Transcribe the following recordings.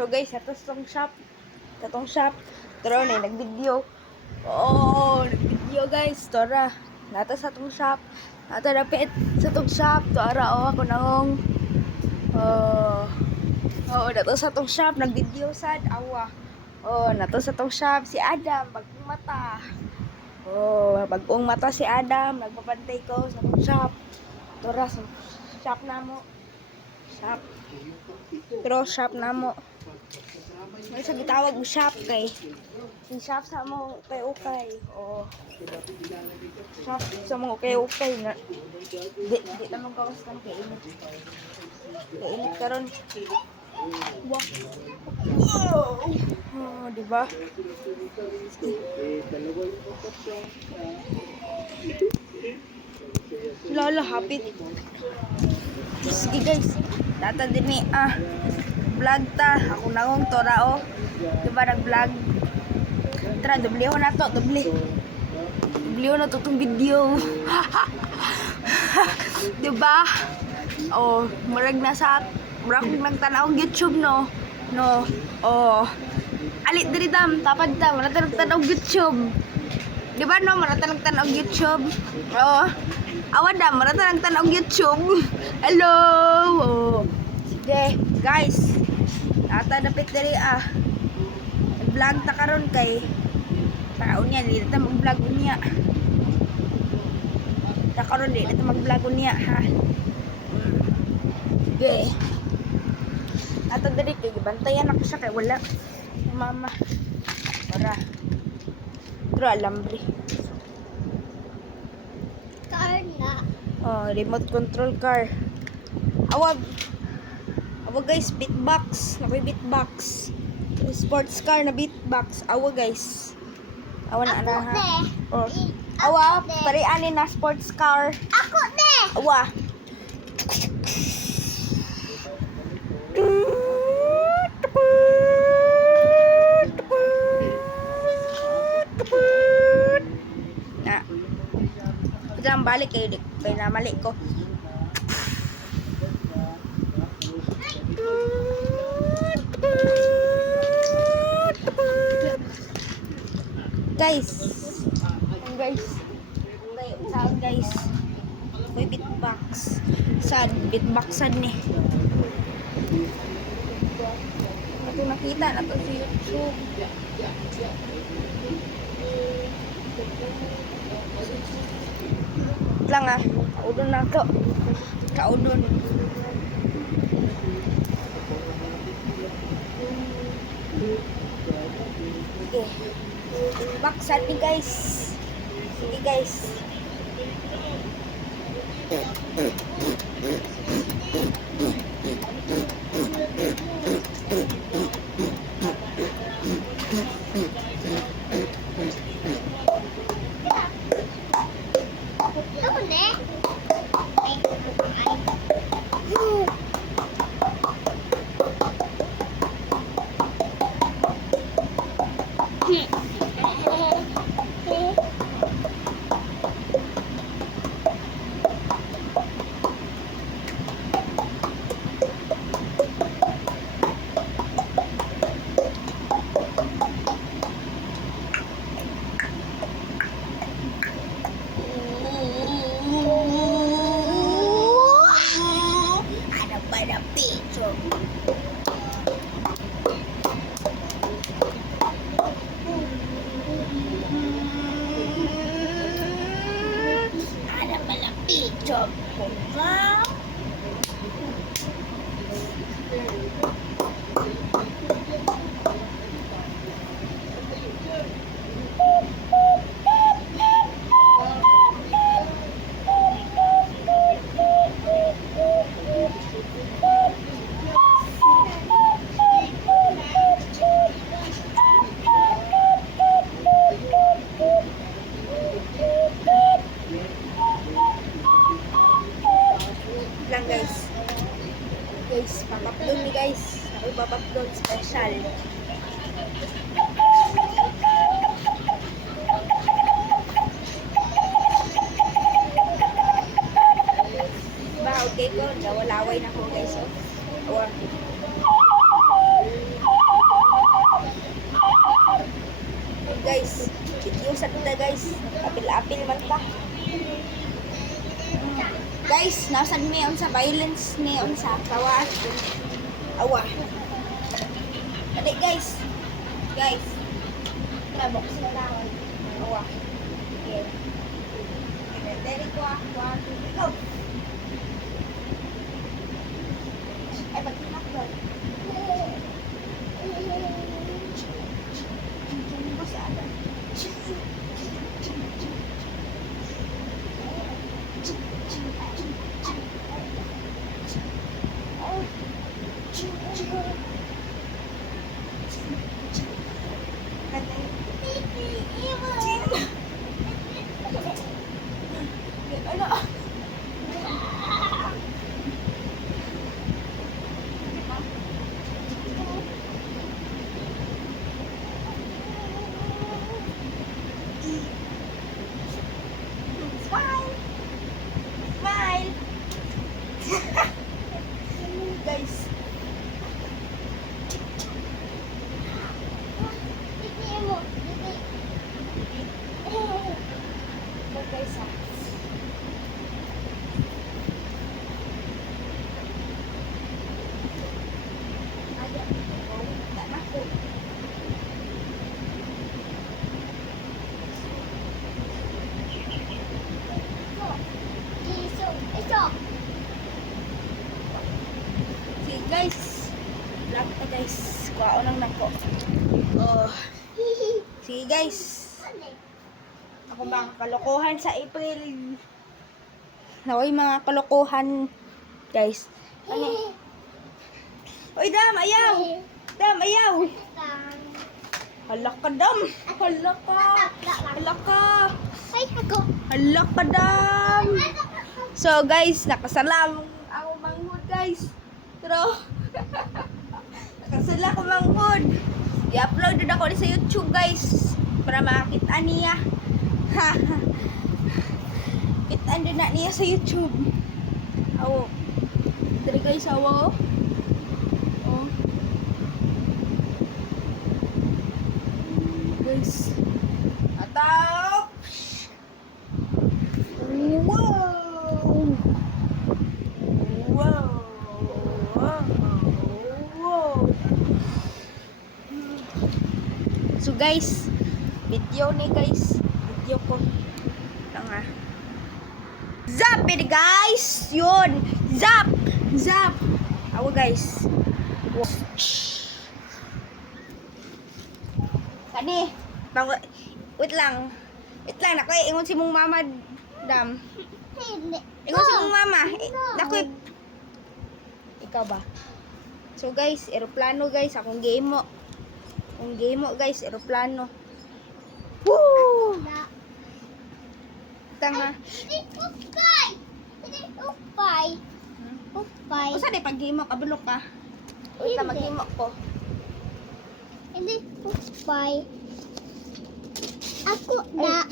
So guys, ito sa tong shop. Sa tong shop. Tara na, nag-video. Oh, nag-video guys. Tara. Nata sa tong shop. Nata dapit sa tong shop. Tara, oh, ako nangong. Oh, nato sa tong shop. Nag-video sad. Awa. Oh, nato sa tong shop. Si Adam, bagong mata. Oh, bagong mata si Adam. Nagpapantay ko sa tong shop. Tara, sa shop na mo. Shop. Pero shop na mo. May sa gitawag mo shop kay. Si shop sa mo kay ukay. O. Shop sa mo kay ukay na. Di naman kawas kan kay init. Kay init karon. Wow. Oh, di ba? Lala hapit. Sige guys. Data din ni vlog ta. Ako nangong tora o. Diba nag-vlog? Tara, doble ko na to. Doble ko na to itong video. Diba? O, marag na sa marag nagtanawag YouTube, no? No. O. Alit diri dam. Tapad ta. Marag nagtanawag YouTube. Diba no? Marag nagtanawag YouTube. O. Awan dam. Marag nagtanawag YouTube. Hello. O. Sige. Guys. Ata dapit diri vlog ta karon kay para unya dili ta mag-vlog unya. Ta karon dili ta mag-vlog unya ha. Sige. Ata diri kay gibantayan ako siya kay wala si mama. Para. Pero alambre. Car na. Oh, remote control car. Awag guys, beatbox. Nakoy beatbox. Sports car na beatbox. Awa guys. Awa na ana ha. Oh. Awa, pare ani na sports car. Ako ne. Awa. Na. Jangan balik kayo dik. Kaya namali ko. Guys, saan guys? May beatbox. Saan? Beatboxan ni. Ito nakita na to sa YouTube. Lang kaudon na to. Kaudon. Sige. Baksan ni guys. Sige guys. Ako ne. Job ko ba? Lang guys. Guys, papapdon ni guys. Ako papapdon special. Ba, okay ko. Laway na ko guys. Oh. guys. Apil-apil man ta. Guys, nasan may unsa violence ni unsa kawas. Awa. Dali guys. Guys. Trabok sila lang. Awa. Okay. Dali ko ako. Go. Ay, pagkinak ba? Hindi ko sa ada. Ano? Smile! Smile! Guys. Ito guys ah. Ayan. Wala na ko. Sige guys. Vlog ta guys. Kuha lang nako. Oh. Sige guys. Ako mga kalokohan sa April. Nakoy mga kalokohan. Guys. Ano? Oy, Dam, ayaw. Dam, ayaw. Hala ka, Dam. Hala ka. Hala ka. Ay, ako. Hala ka, Dam. So, guys, nakasalam ako manghod, guys. Pero, nakasala ko manghod. I-upload din ako sa YouTube, guys. Para makakita niya. Kitaan din na niya sa YouTube. Awo. Dari guys, awo. Oh. Guys. Ataw. Wow. Wow. Wow. So guys, video ni guys. Video ko. Tanga. Zap it guys. Yun. Zap. Zap. Awo guys. Kani. Wait lang. Wait lang. Nakoy, ingon si mong mama, Dam. Hindi. Ingon si mong mama. Nakoy. Ikaw ba? So guys, eroplano guys. Akong game mo. Akong game mo guys. Eroplano. Woo! Tanga. Hindi upay. Hindi upay. Upay. Usa di pag game mo, kabulok ka. Wait lang, mag-game ko. Hindi upay. Ako na.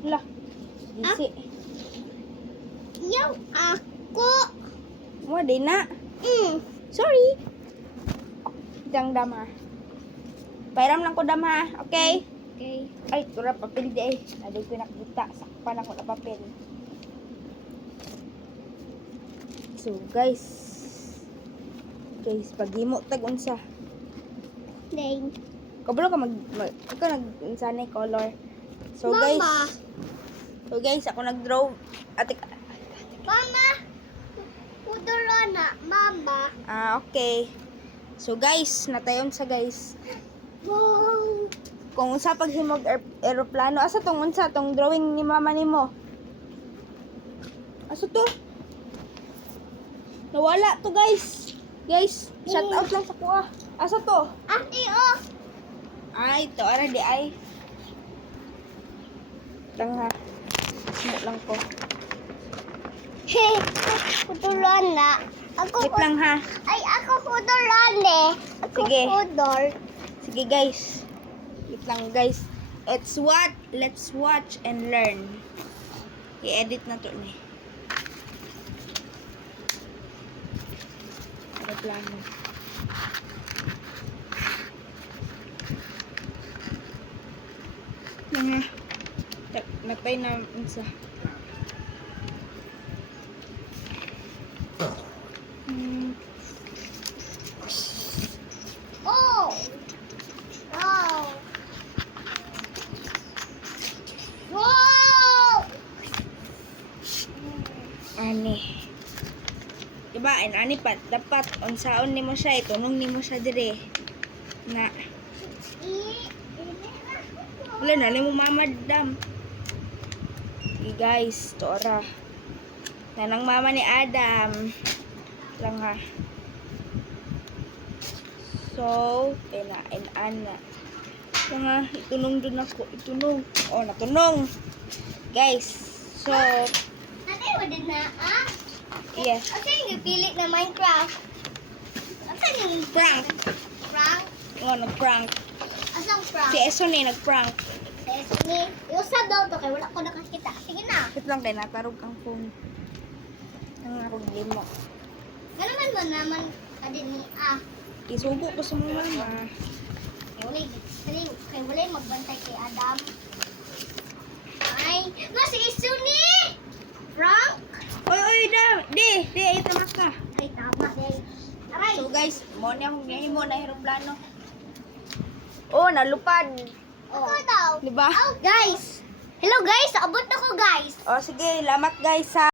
Hala. Gisi. Yung ako. Mo di na. Sorry. Dang Dam ha. Pairam lang ko Dam ha. Okay? Okay. Ay, tura papel di ay. Aday ko nakita. Sakpan ako na papel. So, guys. Guys, paghimo tag unsa. Then, Kabalo ka ikaw nag-unsanay color. So, Mama. guys. So, guys, ako nag-draw. Ate, Mama. Udolo na. Mama. okay. So, guys, natayon sa guys. Wow. Kung unsa paghimog eroplano, asa tong unsa tong drawing ni mama nimo? Asa to? Nawala to guys. Guys, shout out lang sa kuha. Asa to? Ate, oh. Ay, to ara di ay. Tanga. Mo lang ko. Hey, udolo na. Ako Wait lang ha. Ay, ako udolo na. Ako Sige. udol. Sige guys. Wait lang guys. Let's watch and learn. I-edit na to ni. Aeroplano. Nga. Matay na unsa. Hmm. Oh! Wow! Wow! Ani. Diba, ani pa, dapat unsaon nimo siya, itunong nimo siya dire. Na, wala na, mo mamadam. Okay guys, tora. Nanang mama ni Adam. Lang ha. So, pinain ana. Lang ha, itunong dun ako, itunong. Oh, natunong. Guys, so, Nanay mo din na, ah? yes. Asa yung pili na Minecraft? Asa yung Prank. prank? Oh, nag-prank. Asang prank? Si Eson eh, nag-prank. Sesame. Iusab daw to kay wala ko nakakita. Sige na. Bakit lang kayo natarog ang phone? Ang problema. Ganaman mo naman kadin ni Isubo ko sa mga mama. Kay wala magbantay kay Adam. Ay, mas isu ni! Frank? Oy, di, ay tamak ka. Ay, tama day. Aray! So guys, mo ni akong gihimo na aeroplano. Oh, nalupad. Ako daw. Diba? Guys! Hello guys! Abot na ko guys! Oh, sige, lamat guys ha.